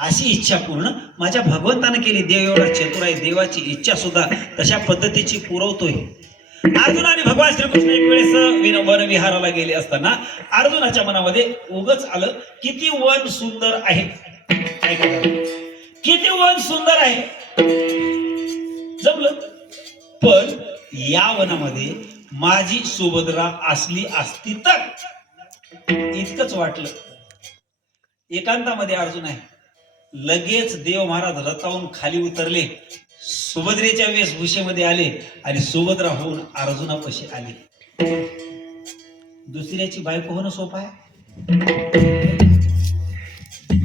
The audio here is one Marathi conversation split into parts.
अशी इच्छा पूर्ण. माझ्या भगवंतानं केली देव एवढा चतुर आहे देवाची इच्छा सुद्धा तशा पद्धतीची पुरवतोय. अर्जुन आणि भगवान श्रीकृष्ण एक वेळेस वनविहाराला गेले असताना अर्जुनाच्या मनामध्ये उगच आलं किती वन सुंदर आहे. किती वन सुंदर आहे. जमलं? पण या वनामध्ये माझी सुभद्रा असली असती तर इतकंच वाटलं. एकांतामध्ये अर्जुन आहे. लगेच देव महाराज रथावून खाली उतरले. सुभद्रेच्या वेशभूषेमध्ये आले आणि सुभद्रा होऊन अर्जुनापाशी आले. दुसऱ्याची बायको होणं सोपं आहे?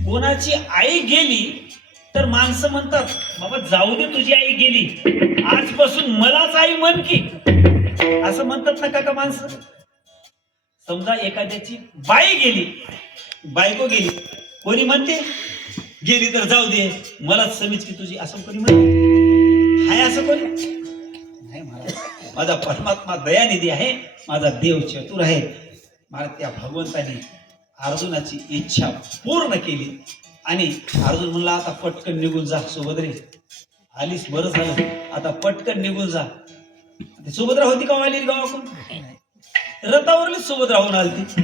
कोणाची आई गेली तर माणसं म्हणतात बाबा जाऊ दे तुझी आई गेली. आजपासून मलाच आई म्हण की. असं म्हणतात ना काका माणसं? समजा एखाद्याची बाई गेली बायको गेली कोणी म्हणते? गेली तर जाऊ दे. मलाच समज की तुझी. असं कोणी म्हणते? हाय असं कोणी? नाही महाराज माझा परमात्मा दयानिधी आहे. माझा देव चतुर आहे. मला त्या भगवंताने अर्जुनाची इच्छा पूर्ण केली. आणि अर्जुन म्हणला आता पटकन निघून जा सुभद्रे आलीस बरं झालं. आता पटकन निघून जा. सुभद्रा होती का आली गावाकडून? रथावरली सुभद्रा होऊन आलती.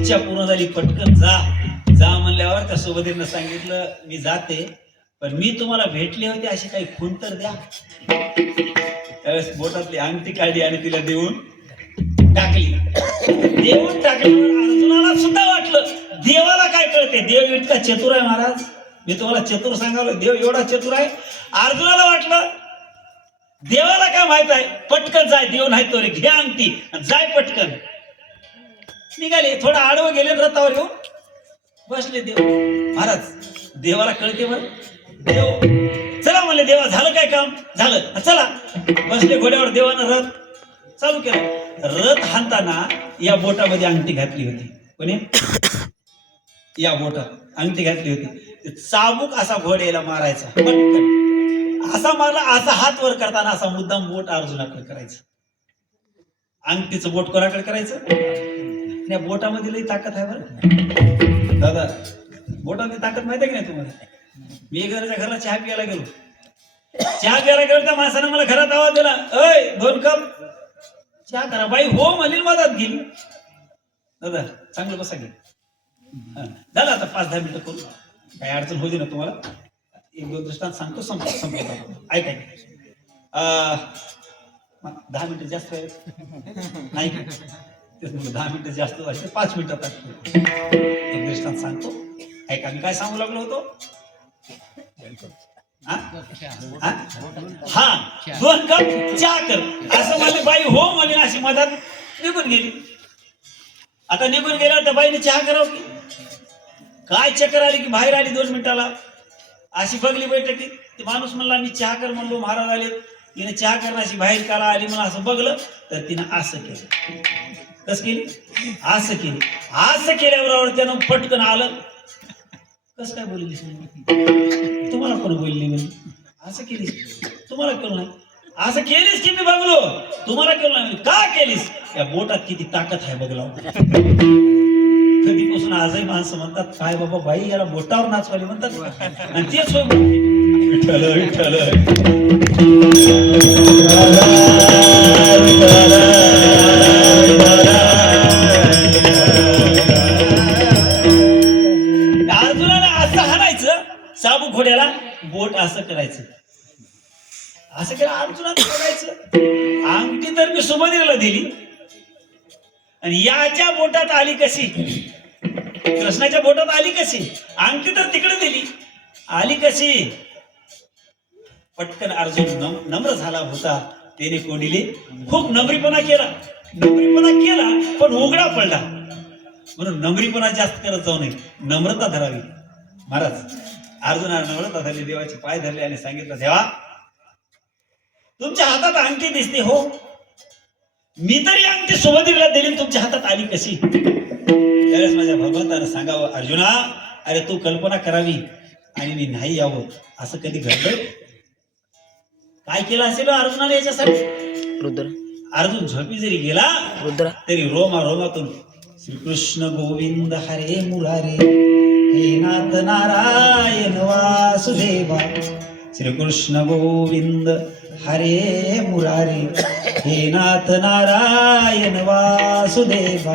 इच्छा पूर्ण झाली पटकन जा. जा म्हणल्यावर त्या सुभद्रेनं सांगितलं मी जाते पण मी तुम्हाला भेटले होते अशी काही खून तर द्या. त्यावेळेस बोटातली अंगठी काढली आणि तिला देऊन टाकली. देऊन टाकल्यावर अर्जुनाला सुद्धा वाटलं देवाला काय कळते? देव इतका चतुर आहे महाराज. मी तुम्हाला चतुर सांगावलं देव एवढा चतुर आहे. अर्जुनाला वाटलं देवाला काय माहीत आहे? पटकन जाय देव नाही तो रे घे अंगठी जाय पटकन. निघाले. थोडं आडवं गेले रथावर येऊन बसले देव. महाराज देवाला कळते बरं. देव. चला म्हणले देवा झालं काय काम? झालं. चला. बसले घोड्यावर देवानं रथ चालू केलं. रथ हाणताना या बोटामध्ये अंगठी घातली होती. कोणी? या बोटात अंगठी घातली होती. चाबूक असा घोड्याला मारायचा. पटकन. असा मारला असा हात वर करताना असा मुद्दाम बोट अर्जुनाकडे करायचं. अंगठीचं बोट कोणाकडे करायचं? बोटामध्ये लई ताकद आहे बरं. दादा बोटांची ताकद माहिती आहे की नाही तुम्हाला? मी घराच्या घराला चहा प्यायला गेलो. चहा प्यायला गेलो त्या माणसानं मला घरात आवाज दिला अय दोन कप चहा करा. बाई हो म्हणील मदत घेईल. दादा चांगलं बसा घे झालं आता पाच दहा मिनिटं करू काही अडचण होती ना तुम्हाला. एक दोन दृष्टांत सांगतो संप संपवतो. ऐका मग दहा मिनिटं जास्त नाही. तेच म्हणून दहा मिनिटं जास्त असे पाच मिनिटात टाकतो. एक दृष्टांत सांगतो. ऐका मी काय सांगू लागलो होतो? हा? दोन कप चहा कर. असं म्हणले बाई हो म्हणे अशी मदत. निघून गेली. आता निघून गेल्यावर तर बाईने चहा करावं की? काय चक्कर आली की बाहेर आली दोन मिनिटाला? अशी बघली बैठकीत ते माणूस म्हणला मी चहा कर म्हणलो महाराज आले तिने चहा करण्याची बाहेर काला आली म्हणून असं बघलं तर तिनं असं केलं. कस केली? असं केली. असं केल्याबरोबर त्यानं पटकन आलं. कस काय बोलली तुम्हाला कोण बोलली मी असं केलीस तुम्हाला केलं नाही? असं केलीस की मी बघलो. तुम्हाला केलं नाही? का केलीस? या बोटात किती ताकद आहे बघला कधीपासून आजही माणसं म्हणतात काय बाबा बाई याला बोटावर नाचवाली म्हणतात. आणि तेच होय विठ्ठल विठ्ठल. करायचं. असं केलं अर्जुनात करायचं अंगठी तर मी सुभद्रेला दिली. आणि याच्या बोटात आली कशी? कृष्णाच्या बोटात आली कशी? अंगठी तर तिकडे दिली. आली कशी? पटकन अर्जुन नम- नम्र झाला होता. त्याने कोणीले खूप नम्रीपणा केला. नम्रीपणा केला पण उघडा पडला. म्हणून नम्रीपणा जास्त करत जाऊ नये. नम्रता धरावी. महाराज अर्जुनाने नम्रता धरली देवाचे पाय धरले आणि सांगितलं देवा तुमच्या हातात अंगठी दिसते हो. मी तरी अंगठी सुभद्रीला दिली तुमच्या हातात आली कशी? त्यावेळेस माझ्या भगवंतानं सांगावं अर्जुना अरे तू कल्पना करावी आणि मी नाही यावं. असं कधी घडलं काय केलं असेल हो अर्जुनाने याच्यासाठी? रुद्र. अर्जुन झोपी जरी गेला रुद्र. तरी रोमा रोमातून श्रीकृष्ण गोविंद हरे मुरारे हे नाथ नारायण वासुदेवा श्रीकृष्ण गोविंद हरे मुरारी हे नाथ नारायण वासुदेवा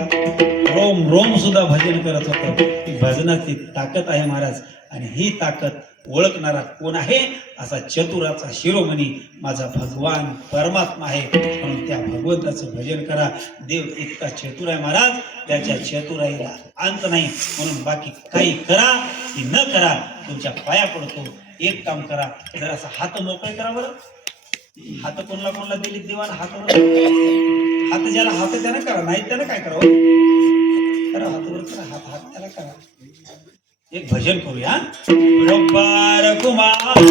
रोम रोम सुद्धा भजन करत होतं भजनाची ताकद आहे महाराज आणि ही ताकद ओळखणारा कोण आहे? असा चतुराचा शिरोमणी माझा भगवान परमात्मा आहे. म्हणून त्या भगवंताचं भजन करा. देव इतका चतुर आहे महाराज. त्याच्या चतुराईला अंत नाही. म्हणून बाकी काही करा की न करा. तुमच्या पाया पडतो. एक काम करा. जरासा हात मोकळे करा बरं. हात कोणला कोणला दिली देवान हात हात ज्याला हात त्यानं करा. नाही त्यानं काय करावं करा हो? हातवर करा. हात हात त्याला करा. एक भजन करूया. रोपार कुमार.